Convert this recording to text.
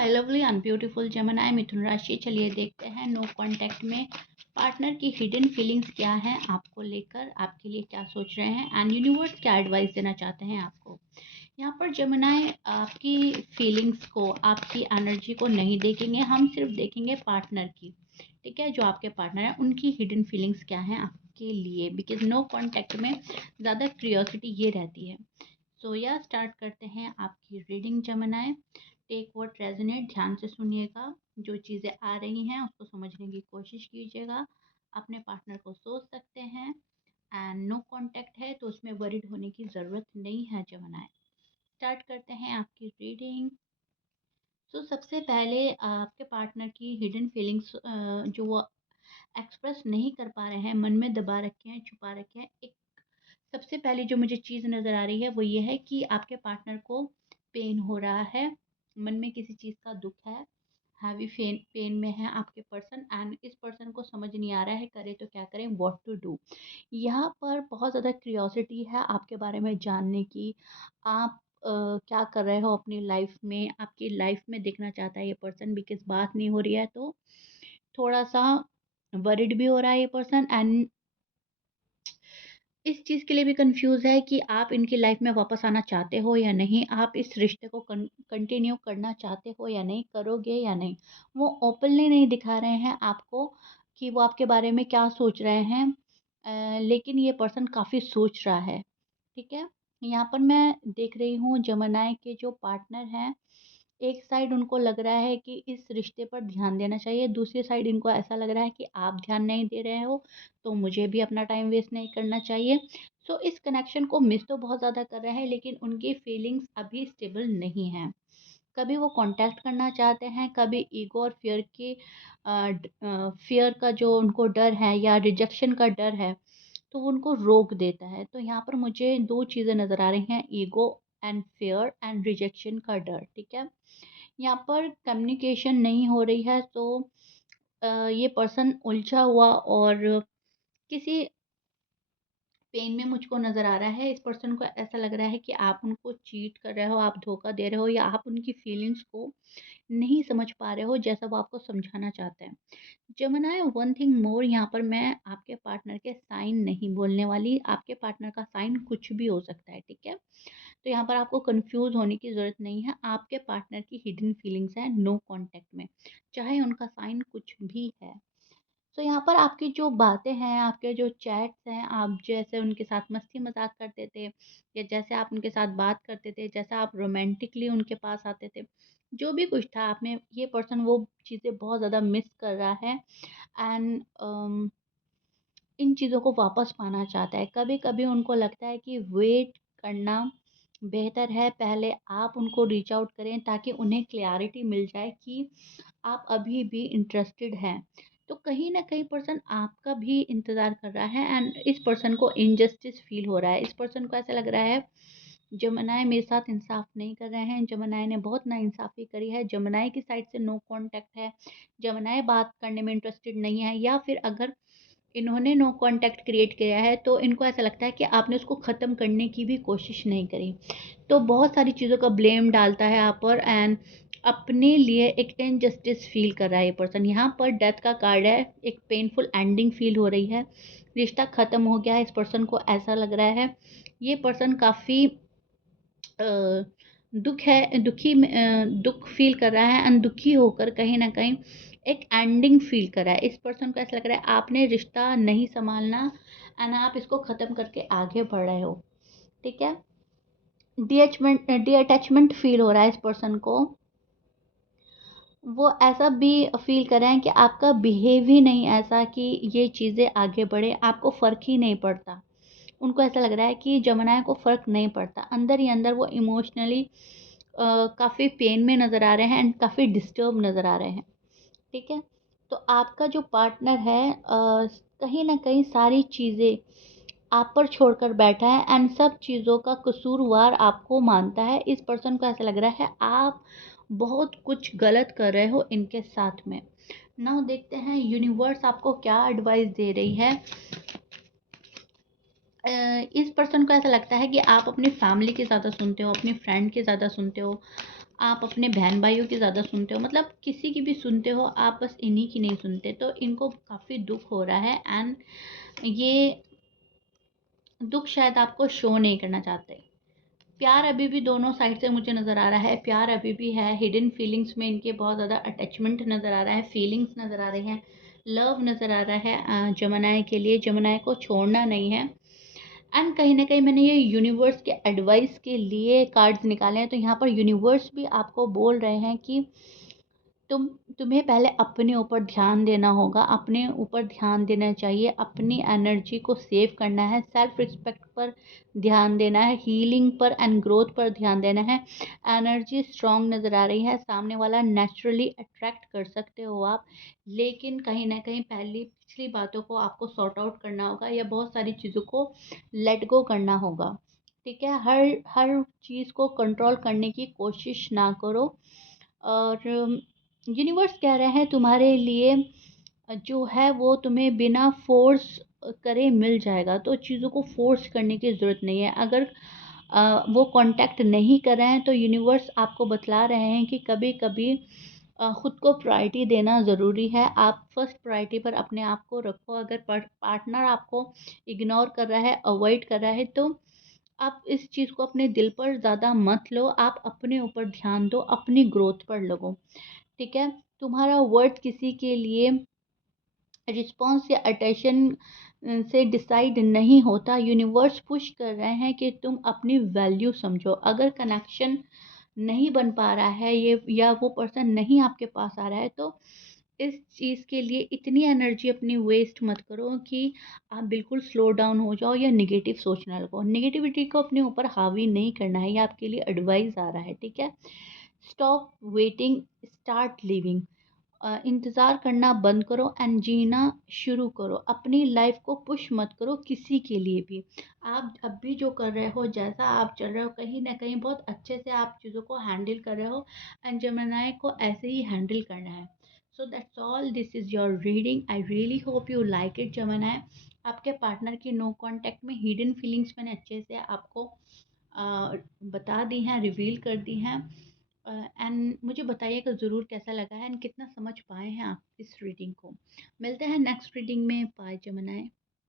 Hi lovely and beautiful Gemini मिथुन राशि। चलिए देखते हैं नो कांटेक्ट में पार्टनर की हिडन फीलिंग्स क्या हैं आपको लेकर, आपके लिए क्या सोच रहे हैं एंड यूनिवर्स क्या एडवाइस देना चाहते हैं आपको। यहाँ पर जेमिनी आपकी फीलिंग्स को, आपकी एनर्जी को नहीं देखेंगे, हम सिर्फ देखेंगे पार्टनर की। ठीक है, जो आपके पार्टनर हैं उनकी हिडन फीलिंग्स क्या हैं आपके लिए, बिकॉज नो कांटेक्ट में ज़्यादा क्यूरियोसिटी ये रहती है। सो या स्टार्ट करते हैं आपकी reading Gemini. Take what resonates, ध्यान से सुनिएगा, जो चीज़ें आ रही हैं उसको समझने की कोशिश कीजिएगा। अपने पार्टनर को सोच सकते हैं एंड नो कांटेक्ट है तो उसमें वरीड होने की ज़रूरत नहीं है जेमिनी। स्टार्ट करते हैं आपकी रीडिंग। सो सबसे पहले आपके पार्टनर की हिडन फीलिंग्स जो वो एक्सप्रेस नहीं कर पा रहे हैं, मन में दबा रखे हैं, छुपा रखे हैं। एक सबसे पहली जो मुझे चीज़ नज़र आ रही है वो ये है कि आपके पार्टनर को पेन हो रहा है, मन में किसी चीज़ का दुख है, हैवी पेन में है आपके पर्सन एंड इस पर्सन को समझ नहीं आ रहा है करे तो क्या करें, व्हाट टू डू। यहाँ पर बहुत ज़्यादा क्यूरियोसिटी है आपके बारे में जानने की। आप क्या कर रहे हो अपनी लाइफ में, आपकी लाइफ में देखना चाहता है ये पर्सन, बिकॉज बात नहीं हो रही है तो थोड़ा सा वरिड भी हो रहा है ये पर्सन एंड इस चीज़ के लिए भी कंफ्यूज़ है कि आप इनकी लाइफ में वापस आना चाहते हो या नहीं, आप इस रिश्ते को कंटिन्यू करना चाहते हो या नहीं, करोगे या नहीं। वो ओपनली नहीं दिखा रहे हैं आपको कि वो आपके बारे में क्या सोच रहे हैं, लेकिन ये पर्सन काफ़ी सोच रहा है। ठीक है, यहाँ पर मैं देख रही हूँ जेमिनी के जो पार्टनर हैं, एक साइड उनको लग रहा है कि इस रिश्ते पर ध्यान देना चाहिए, दूसरी साइड इनको ऐसा लग रहा है कि आप ध्यान नहीं दे रहे हो तो मुझे भी अपना टाइम वेस्ट नहीं करना चाहिए। सो इस कनेक्शन को मिस तो बहुत ज़्यादा कर रहे हैं, लेकिन उनकी फीलिंग्स अभी स्टेबल नहीं हैं। कभी वो कांटेक्ट करना चाहते हैं, कभी ईगो और फियर की फियर का जो उनको डर है या रिजेक्शन का डर है तो वो उनको रोक देता है। तो यहाँ पर मुझे 2 चीज़ें नज़र आ रही हैं, ego and fear and rejection का डर। ठीक है, यहाँ पर कम्युनिकेशन नहीं हो रही है तो ये पर्सन उलझा हुआ और किसी पेन में मुझको नज़र आ रहा है। इस पर्सन को ऐसा लग रहा है कि आप उनको चीट कर रहे हो, आप धोखा दे रहे हो या आप उनकी फीलिंग्स को नहीं समझ पा रहे हो जैसा वो आपको समझाना चाहते हैं। जेमिनी वन थिंग मोर, यहाँ पर मैं आपके पार्टनर के साइन नहीं बोलने वाली, आपके पार्टनर का साइन कुछ भी हो सकता है। ठीक है, तो यहाँ पर आपको कंफ्यूज होने की ज़रूरत नहीं है, आपके पार्टनर की हिडन फीलिंग्स हैं नो कांटेक्ट में, चाहे उनका साइन कुछ भी है। तो यहाँ पर आपकी जो बातें हैं, आपके जो चैट्स हैं, आप जैसे उनके साथ मस्ती मजाक करते थे या जैसे आप उनके साथ बात करते थे, जैसा आप रोमांटिकली उनके पास आते थे, जो भी कुछ था आप में, ये पर्सन वो चीज़ें बहुत ज़्यादा मिस कर रहा है एंड इन चीज़ों को वापस पाना चाहता है। कभी कभी उनको लगता है कि वेट करना बेहतर है, पहले आप उनको रीच आउट करें ताकि उन्हें क्लैरिटी मिल जाए कि आप अभी भी इंटरेस्टेड हैं। तो कहीं न कहीं पर्सन आपका भी इंतज़ार कर रहा है एंड इस पर्सन को इनजस्टिस फ़ील हो रहा है। इस पर्सन को ऐसा लग रहा है जेमिनी मेरे साथ इंसाफ़ नहीं कर रहे हैं, जेमिनी ने बहुत नाइंसाफ़ी करी है, जेमिनी की साइड से नो कॉन्टैक्ट है, जेमिनी बात करने में इंटरेस्टेड नहीं है, या फिर अगर इन्होंने नो कॉन्टैक्ट क्रिएट किया है तो इनको ऐसा लगता है कि आपने उसको ख़त्म करने की भी कोशिश नहीं करी। तो बहुत सारी चीज़ों का ब्लेम डालता है आप पर एंड अपने लिए एक इनजस्टिस फ़ील कर रहा है ये पर्सन। यहाँ पर डेथ का कार्ड है, एक पेनफुल एंडिंग फ़ील हो रही है, रिश्ता ख़त्म हो गया है, इस पर्सन को ऐसा लग रहा है। ये पर्सन काफ़ी दुख फ़ील कर रहा है एंड दुखी होकर कहीं न कहीं एक एंडिंग फ़ील कर रहा है। इस पर्सन को ऐसा लग रहा है आपने रिश्ता नहीं सँभालना एंड आप इसको ख़त्म करके आगे बढ़ रहे हो। ठीक है? डीअटैचमेंट फ़ील हो रहा है इस पर्सन को। वो ऐसा भी फ़ील कर रहे हैं कि आपका बिहेव ही नहीं ऐसा कि ये चीज़ें आगे बढ़े, आपको फ़र्क ही नहीं पड़ता। उनको ऐसा लग रहा है कि जेमिनी को फ़र्क नहीं पड़ता। अंदर ही अंदर वो इमोशनली काफ़ी पेन में नज़र आ रहे हैं एंड काफ़ी डिस्टर्ब नज़र आ रहे हैं। ठीक है? तो आपका जो पार्टनर है कहीं न कहीं सारी चीज़ें आप पर छोड़कर बैठा है एंड सब चीज़ों का कसूरवार आपको मानता है। इस पर्सन को ऐसा लग रहा है आप बहुत कुछ गलत कर रहे हो इनके साथ में। नाउ देखते हैं यूनिवर्स आपको क्या एडवाइस दे रही है। इस पर्सन को ऐसा लगता है कि आप अपनी फैमिली की ज़्यादा सुनते हो, अपनी फ्रेंड की ज़्यादा सुनते हो, आप अपने बहन भाइयों की ज़्यादा सुनते हो, मतलब किसी की भी सुनते हो, आप बस इन्हीं की नहीं सुनते। तो इनको काफ़ी दुख हो रहा है एंड ये दुख शायद आपको शो नहीं करना चाहते। प्यार अभी भी दोनों साइड से मुझे नज़र आ रहा है, प्यार अभी भी है, हिडन फीलिंग्स में इनके बहुत ज़्यादा अटैचमेंट नज़र आ रहा है, फीलिंग्स नज़र आ रही हैं, लव नज़र आ रहा है जमुनाई के लिए, जमुनाई को छोड़ना नहीं है। एंड कहीं न कहीं मैंने ये यूनिवर्स के एडवाइस के लिए कार्ड्स निकाले हैं, तो यहाँ पर यूनिवर्स भी आपको बोल रहे हैं कि तुम्हें पहले अपने ऊपर ध्यान देना होगा, अपने ऊपर ध्यान देना चाहिए, अपनी एनर्जी को सेव करना है, सेल्फ रिस्पेक्ट पर ध्यान देना है, हीलिंग पर एंड ग्रोथ पर ध्यान देना है। एनर्जी स्ट्रांग नज़र आ रही है, सामने वाला नेचुरली अट्रैक्ट कर सकते हो आप, लेकिन कहीं न कहीं पहली पिछली बातों को आपको सॉर्ट आउट करना होगा या बहुत सारी चीज़ों को लेट गो करना होगा, ठीक है? हर हर चीज़ को कंट्रोल करने की कोशिश ना करो। और यूनिवर्स कह रहे हैं तुम्हारे लिए जो है वो तुम्हें बिना फ़ोर्स करे मिल जाएगा, तो चीज़ों को फ़ोर्स करने की ज़रूरत नहीं है। अगर वो कॉन्टैक्ट नहीं कर रहे हैं तो यूनिवर्स आपको बतला रहे हैं कि कभी-कभी खुद को प्रायोरिटी देना ज़रूरी है। आप फर्स्ट प्रायोरिटी पर अपने आप को रखो। अगर पार्टनर आपको इग्नोर कर रहा है, अवॉइड कर रहा है, तो आप इस चीज़ को अपने दिल पर ज़्यादा मत लो। आप अपने ऊपर ध्यान दो, अपनी ग्रोथ पर लगो, ठीक है? तुम्हारा वर्थ किसी के लिए रिस्पॉन्स या अटेंशन से डिसाइड नहीं होता। यूनिवर्स पुश कर रहे हैं कि तुम अपनी वैल्यू समझो। अगर कनेक्शन नहीं बन पा रहा है ये, या वो पर्सन नहीं आपके पास आ रहा है, तो इस चीज़ के लिए इतनी एनर्जी अपनी वेस्ट मत करो कि आप बिल्कुल स्लो डाउन हो जाओ या नेगेटिव सोचने लगो। नेगेटिविटी को अपने ऊपर हावी नहीं करना है, ये आपके लिए एडवाइस आ रहा है, ठीक है? Stop waiting, start living. इंतज़ार करना बंद करो एंड जीना शुरू करो। अपनी लाइफ को पुश मत करो किसी के लिए भी। आप अब भी जो कर रहे हो, जैसा आप चल रहे हो, कहीं न कहीं बहुत अच्छे से आप चीज़ों को हैंडल कर रहे हो एंड जेमिनी को ऐसे ही हैंडल करना है। So that's all, this is your reading. I really hope you like it Gemini. आपके पार्टनर की नो कॉन्टैक्ट में हिडन फीलिंग्स मैंने अच्छे से आपको बता दी हैं, रिवील कर दी हैं। एंड मुझे बताइएगा ज़रूर कैसा लगा है एंड कितना समझ पाए हैं आप इस रीडिंग को। मिलते हैं नेक्स्ट रीडिंग में। Bye Gemini.